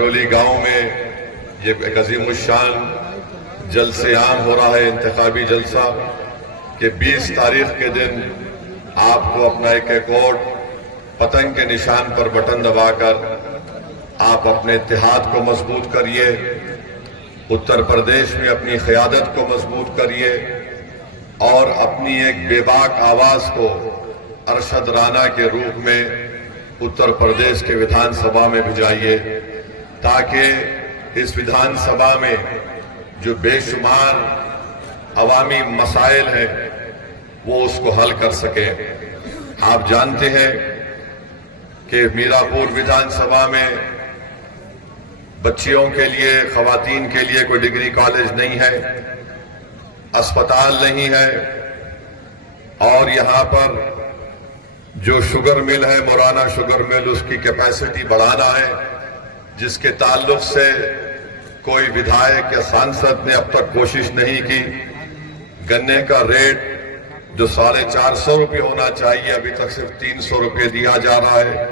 ککرولی گاؤں میں یہ ایک عظیم الشان جلسے عام ہو رہا ہے، انتخابی جلسہ، کہ 20 تاریخ کے دن آپ کو اپنا ایک ووٹ پتنگ کے نشان پر بٹن دبا کر آپ اپنے اتحاد کو مضبوط کریے، اتر پردیش میں اپنی قیادت کو مضبوط کریے اور اپنی ایک بے باک آواز کو ارشد رانا کے روپ میں اتر پردیش کے ویدھان سبھا میں بھجائیے، تاکہ اس ویدھان سبھا میں جو بے شمار عوامی مسائل ہیں وہ اس کو حل کر سکیں۔ آپ جانتے ہیں کہ میراپور ویدھان سبھا میں بچیوں کے لیے، خواتین کے لیے کوئی ڈگری کالج نہیں ہے، اسپتال نہیں ہے، اور یہاں پر جو شوگر مل ہے، مورانا شوگر مل، اس کی کیپیسٹی بڑھانا ہے، جس کے تعلق سے کوئی ودھائک یا سانسد نے اب تک کوشش نہیں کی۔ گنے کا ریٹ جو 450 روپے ہونا چاہیے، ابھی تک صرف 300 روپے دیا جا رہا ہے،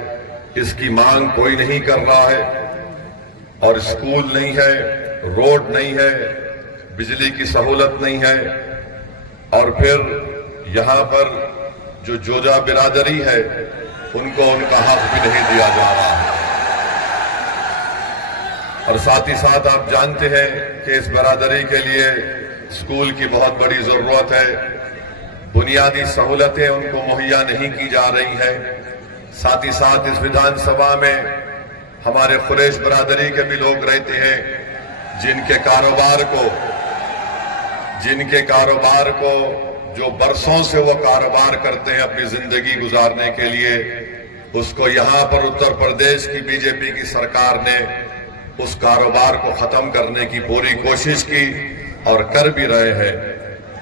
اس کی مانگ کوئی نہیں کر رہا ہے، اور اسکول نہیں ہے، روڈ نہیں ہے، بجلی کی سہولت نہیں ہے، اور پھر یہاں پر جو جوجا برادری ہے ان کو ان کا حق بھی نہیں دیا جا رہا ہے۔ اور ساتھ ہی ساتھ آپ جانتے ہیں کہ اس برادری کے لیے اسکول کی بہت بڑی ضرورت ہے، بنیادی سہولتیں ان کو مہیا نہیں کی جا رہی ہیں۔ ساتھ ہی ساتھ اس ویدھان سبھا میں ہمارے قریش برادری کے بھی لوگ رہتے ہیں، جن کے کاروبار کو جو برسوں سے وہ کاروبار کرتے ہیں اپنی زندگی گزارنے کے لیے، اس کو یہاں پر اتر پردیش کی بی جے پی کی سرکار نے اس کاروبار کو ختم کرنے کی پوری کوشش کی اور کر بھی رہے ہیں۔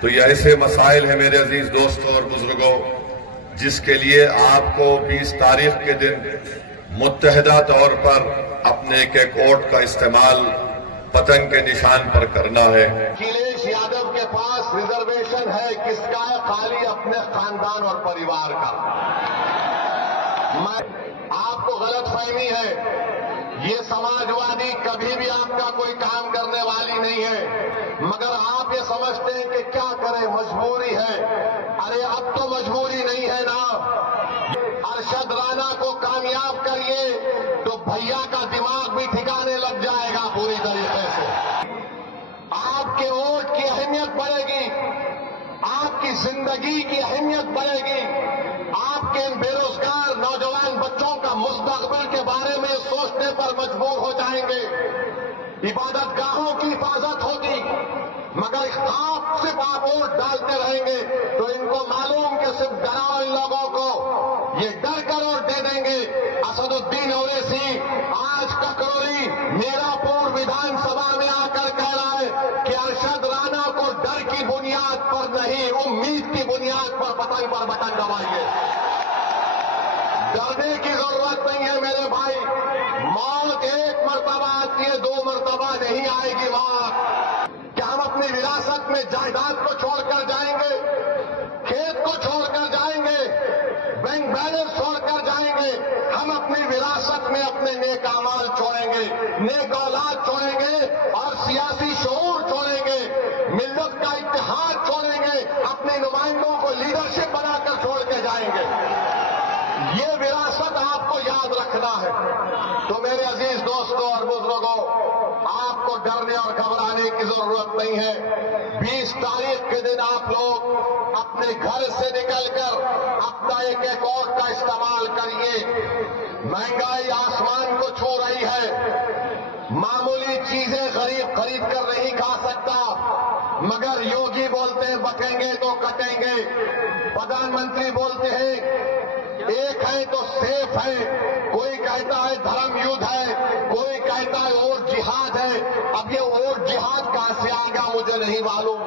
تو یہ ایسے مسائل ہیں میرے عزیز دوستوں اور بزرگوں، جس کے لیے آپ کو 20 تاریخ کے دن متحدہ طور پر اپنے ایک ووٹ کا استعمال پتنگ کے نشان پر کرنا ہے۔ اکھلیش یادو کے پاس ریزرویشن ہے، کس کا ہے؟ خالی اپنے خاندان اور پریوار کا۔ آپ کو غلط فہمی ہے، یہ سماجوادی کبھی بھی آپ کا کوئی کام کرنے والی نہیں ہے، مگر آپ یہ سمجھتے ہیں کہ کیا کریں، مجبوری ہے۔ ارے اب تو مجبوری نہیں ہے نا، ارشد رانا کو کامیاب کریے تو بھیا کا دماغ بھی ٹھکانے لگ جائے گا پوری طریقے سے۔ آپ کے ووٹ کی اہمیت بڑھے گی، آپ کی زندگی کی اہمیت بڑھے گی، آپ کے بے روزگار نوجوان بچوں کا مستقبل کے بارے میں سوچنے پر مجبور ہو جائیں گے۔ عبادت گاہوں کی حفاظت ہوگی، مگر صرف آپ ووٹ ڈالتے رہیں گے تو ان کو معلوم کہ صرف ڈراؤ ان لوگوں کو، یہ ڈر کر ووٹ دے دیں گے۔ اسد الدین اویسی آج ککرولی میراپور ویدھان سبھا میں آ کر کہہ رہا ہے کہ ارشد رانا کو ڈر کی بنیاد پر نہیں، امید کی بنیاد پر پتنگ پر بٹن دبائیے۔ ڈرنے کی ضرورت نہیں ہے میرے بھائی، موت ایک مرتبہ آتی ہے، 2 مرتبہ نہیں آئے گی موت۔ کیا ہم اپنی وراثت میں جائیداد کو چھوڑ کر جائیں گے، کھیت کو چھوڑ کر جائیں گے، بینک بیلنس چھوڑ کر جائیں گے؟ ہم اپنی وراثت میں اپنے نیک اعمال چھوڑیں گے، نیک اولاد چھوڑیں گے، اور سیاسی شعور چھوڑیں گے، ملت کا اتحاد چھوڑیں گے، اپنے نمائندوں کو لیڈرشپ بنا کر چھوڑ کے جائیں گے۔ یہ وراثت آپ کو یاد رکھنا ہے۔ تو میرے عزیز دوستوں اور بزرگوں، آپ کو ڈرنے اور گھبرانے کی ضرورت نہیں ہے۔ 20 تاریخ کے دن آپ لوگ اپنے گھر سے نکل کر اپنا ایک ووٹ کا استعمال کریے۔ مہنگائی آسمان کو چھو رہی ہے، معمولی چیزیں خرید کر نہیں کھا سکتا، مگر یوگی بولتے ہیں بکیں گے تو کٹیں گے، پردھان منتری بولتے ہیں ایک ہے تو سیف ہے، کوئی کہتا ہے دھرم یدھ ہے، کوئی کہتا ہے ووٹ جہاد ہے۔ اب یہ ووٹ جہاد کہاں سے آ گیا مجھے نہیں معلوم،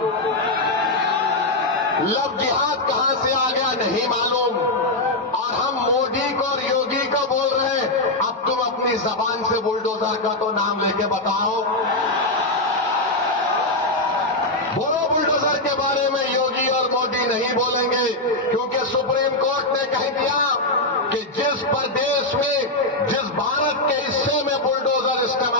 لب جہاد کہاں سے آ گیا نہیں معلوم، اور ہم مودی کو اور یوگی کو بول رہے ہیں۔ اب تم اپنی زبان سے بلڈوزر کا تو نام لے کے بتاؤ، بولو بلڈوزر کے بارے میں یوگی اور مودی نہیں بولیں گے، کیونکہ سپریم کورٹ نے کہہ دیا کہ جس پردیش میں، جس بھارت کے حصے میں بلڈوزر استعمال